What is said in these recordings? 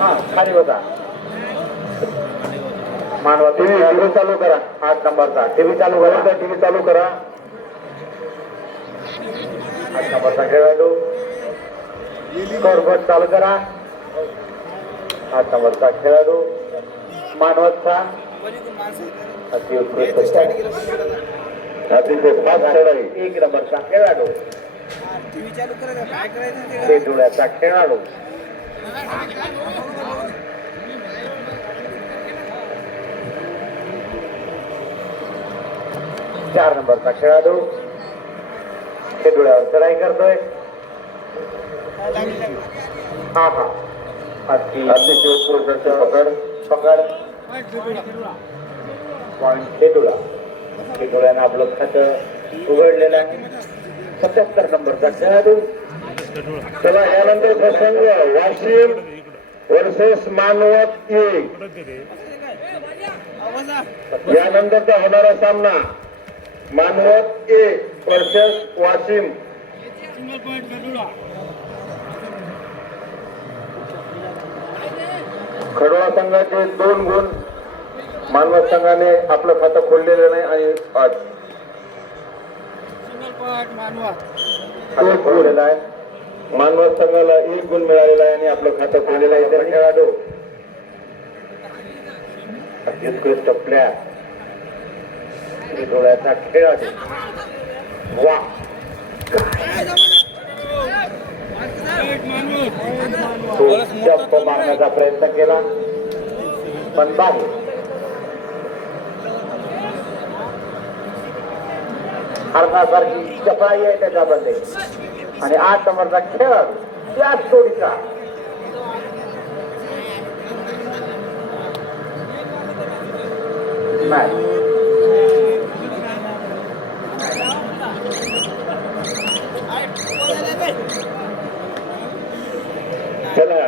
हा खाली बघा मानवा टीव्ही चालू करा 8 नंबरचा टीव्ही चालू करा टीव्ही चालू करा 8 नंबरचा खेळाडू स्कोरबोर्ड चालू करा 8 नंबरचा खेळाडू मानवतचा अति उत्कृष्ट अतिशय फास्ट खेळाडू 1 नंबरचा खेळाडू डोळ्याचा खेळाडू 4 नंबरचा खेळाडू डोळ्यावर चढाई करतोय हा हा अतिशय उत्कृष्ट पकड पकड पॉइंट डोळ्यानं आपलं खातं उघडलेलं आहे 77 नंबरचा खेळाडू चला यानंतर प्रसंग वाशिम वर्सेस मानवत यानंतरचा होणारा सामना मानवत ए वर्सेस वाशिम खडोळा संघाचे 2 गुण मानवत संघाने आपलं खातं खोललेलं नाही आणि खोललेला आहे मानवत संघाला 1 गुण मिळालेला आहे आणि आपलं खातं खोललेलं आहे तर खेळाडू उत्कृष्ट प्लेयर डोळ्याचा खेळाडू वा तो मारण्याचा प्रयत्न केला पण बाहेर हरणासारखी चपळाई आहे त्याच्यामध्ये आणि 8 नंबरचा खेळाडू त्याच जोडीचा नाही चला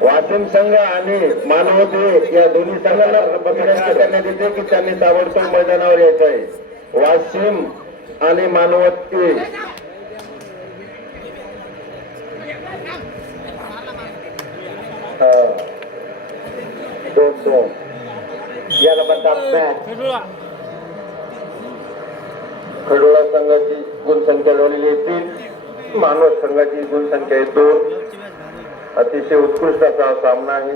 वाशिम संघ आणि मानवते या दोन्ही संघाला बघण्यात करण्यात येते की त्यांनी ताबडतोब मैदानावर यायचं आहे वाशिम आणि मानवत 2-2 याला म्हणतात खडोळा संघाची गुणसंख्या झालेली आहे 3 मानवत संघाची गुणसंख्या आहे 2 अतिशय उत्कृष्ट असा सामना आहे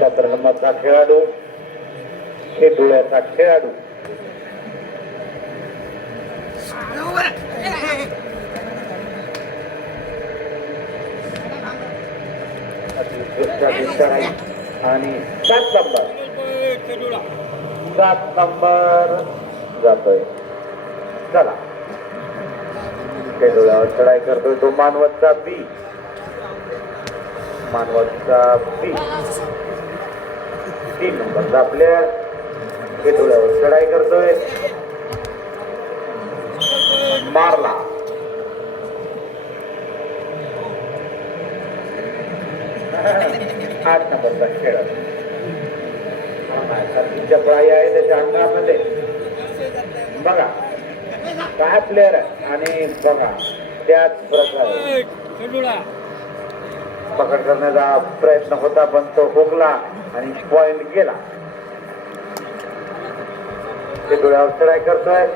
सत्तर नंबरचा खेळाडू हे डोळ्याचा खेळाडू आणि 7 नंबर जातोय चला डोळ्यावर चढाई करतोय तो मानवतचा बी 3 नंबरचा प्लेयर हे डोळ्यावर चढाई करतोय मारला 8 नंबरचा खेळाडू चपळाई आहे त्याच्या अंगामध्ये बघा काय प्लेयर आहे आणि बघा त्याच प्रकारे पकड करण्याचा प्रयत्न होता पण तो हुकला आणि पॉइंट गेला ते डोळ्यावर चढाई करतोय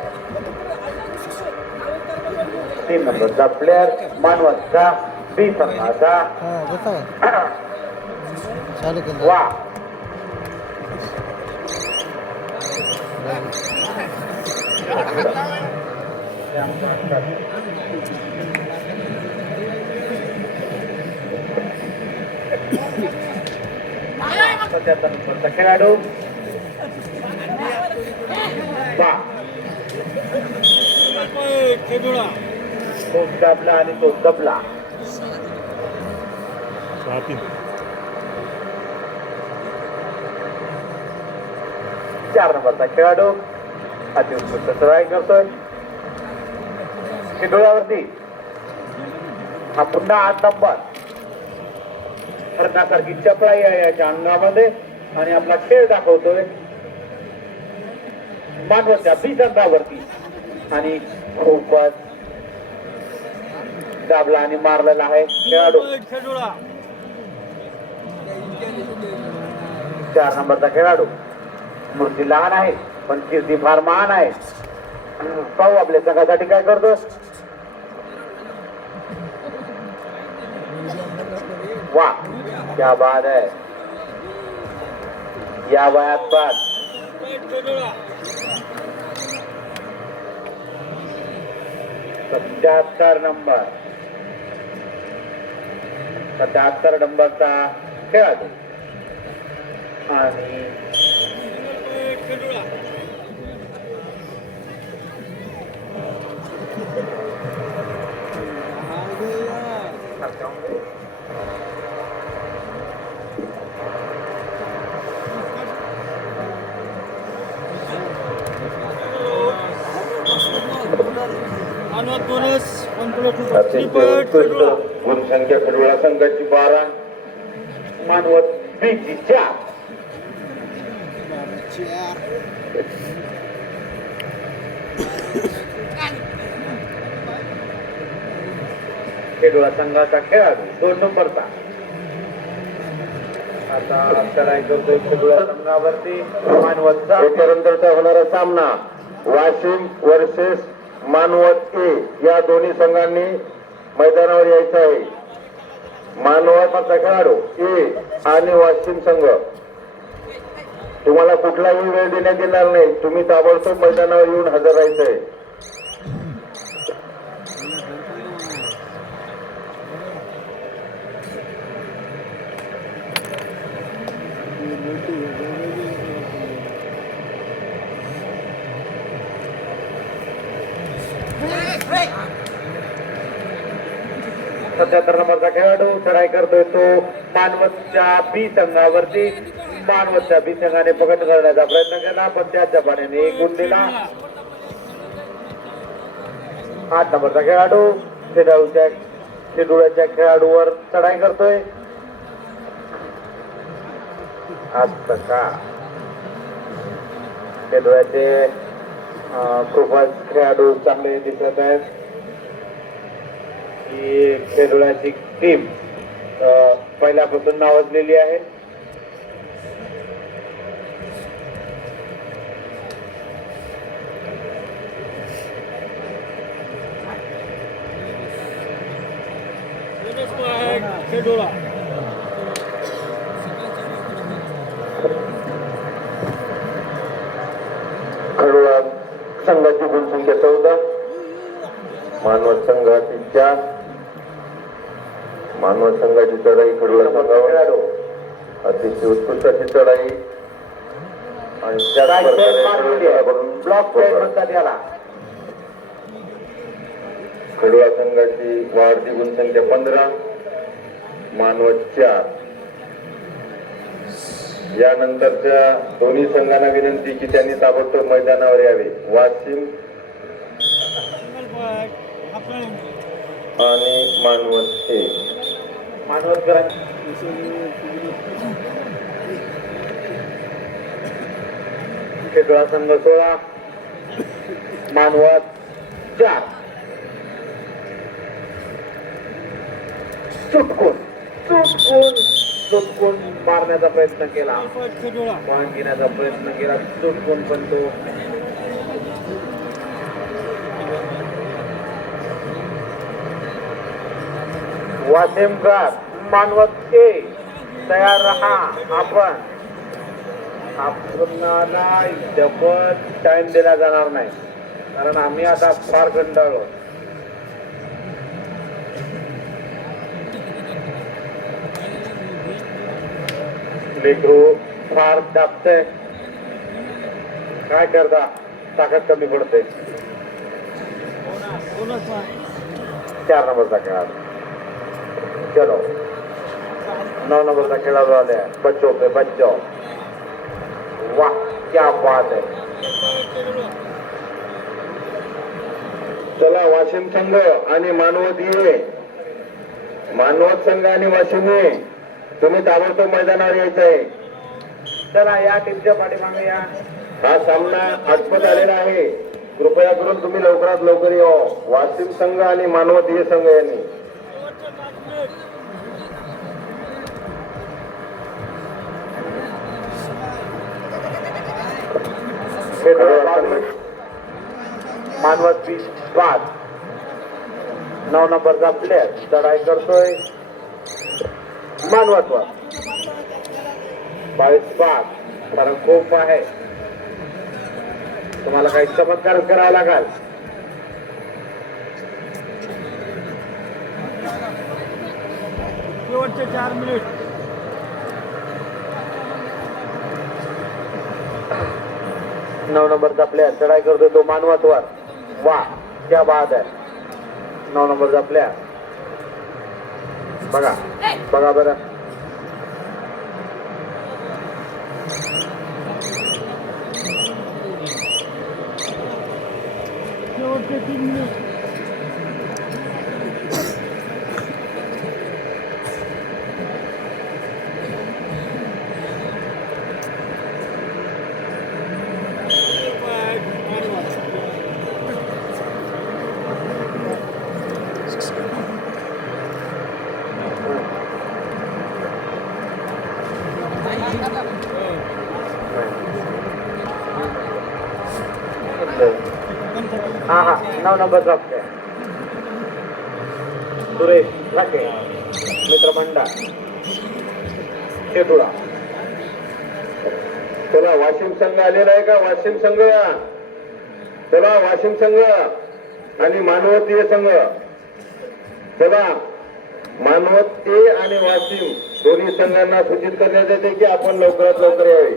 3 नंबरचा प्लेयर मानवतचा बी संघाचा वा खेळाडू तो दाबला आणि तो दबला 4 नंबरचा खेळाडू अतिउत्कृष्ट चढाई करतोय डोळ्यावरती हा पुन्हा 8 नंबर. हरणासारखी चपळाई आहे याच्या अंगामध्ये आणि आपला खेळ दाखवतोय मानवच्या संघावरती. आणि खूपच दाबला आणि मारलेला आहे खेळाडू. 4 नंबरचा खेळाडू. मूर्ती लहान आहे पण कीर्ती फार महान आहे. पाहू आपल्या संघासाठी काय करतो. वा क्या बात आहे. या वयात पण 77 नंबर. 77 नंबरचा खेळाडू. आणि गुणसंख्या खडोळा संघाची 12, मानवत बीची 4. खेडोळा संघाचा खेळाडू 2 नंबरचा. आता चढाई करतोय खेडोळा संघावरती मानवतचा. त्याच्यानंतरचा होणारा सामना वाशिम वर्सेस मानवत ए या दोन्ही संघांनी मैदानावर यायचं आहे. मानवतचा खेळाडू ए आणि वाशिम संघ. तुम्हाला कुठलाही वेळ देण्यात येणार नाही. तुम्ही ताबडतोब मैदानावर येऊन हजर राहायचंय. सध्या नंबरचा खेळाडू चढाई करतोय तो मानवतच्या बी संघावरती. मानवतच्या बी संघाने पकड करण्याचा प्रयत्न केला पण त्याच्या पाण्याने एक गुण दिला. 8 नंबरचा खेळाडू शेडूळ्याच्या खेळाडूवर चढाई करतोय. असं का शेडूळ्याचे खूपच खेळाडू चांगले दिसत आहेत. ही खेळाची टीम पहिल्यापासून नावाजलेली आहे. खडोळा संघाची गुणसंख्या 14, मानवत संघाची 4. मानवत संघाची चढाई खडोळा संघावर अतिशय उत्कृष्ट अशी चढाई आणि ब्लॉक याला खडोळा संघाची वाढती गुणसंख्या 15, मानवत 4. यानंतरच्या दोन्ही संघांना विनंती की त्यांनी ताबडतोब मैदानावर यावे. वाशिम आणि मानवत हे खेळा संघ 16, मानवत 4. चुटकून मारण्याचा प्रयत्न केला. पॉईंट घेण्याचा प्रयत्न केला चुटकून पण तो वाशिमकर मानवत ए तयार रहा. आपणाला डबल टाइम दिला जाणार नाही कारण आम्ही आता फार कंटाळलो. लेकरू फार दाबतंय. काय करता ताकद कमी पडते. 4 नंबरचा खेळाडू. चलो 9 नंबरचा खेळाडू आले. बच्चो पे बच्चो. वाह क्या बात आहे. चला वाशिम संघ आणि मानवत ये मानवत संघ आणि वाशिम ए तुम्ही ताबडतोब मैदानावर यायचं आहे. चला या टीमच्या पाठीमागे या. हा सामना आटपत आलेला आहे. कृपया करून तुम्ही लवकरात लवकर या. वाशिम संघ आणि मानवत ए संघ यांनी मानवत 20-5. 9 नंबरचा प्लेअर चढाई करतोय मानवतवर. 22-5. फरक खूप आहे. तुम्हाला काही चमत्कार करावा लागेल. शेवटचे 4 मिनिट. 9 नंबरचा प्लेअर चढाई करतोय तो मानवतवर. वा क्या बात आहे. 9 नंबरचा प्लेअर बघा बघा बघा. शेवटचे 3 मिनिट. हा हा 9 नंबरचा प्लेअर सुरेश राखे मित्रमंडळ शेतुळा. चला वाशिम संघ आलेला आहे का? वाशिम संघ या. चला वाशिम संघ आणि मानवत ए संघ. चला मानवत ए आणि वाशिम दोन्ही संघांना सूचित करण्यात येते की आपण लवकरात लवकर यावे.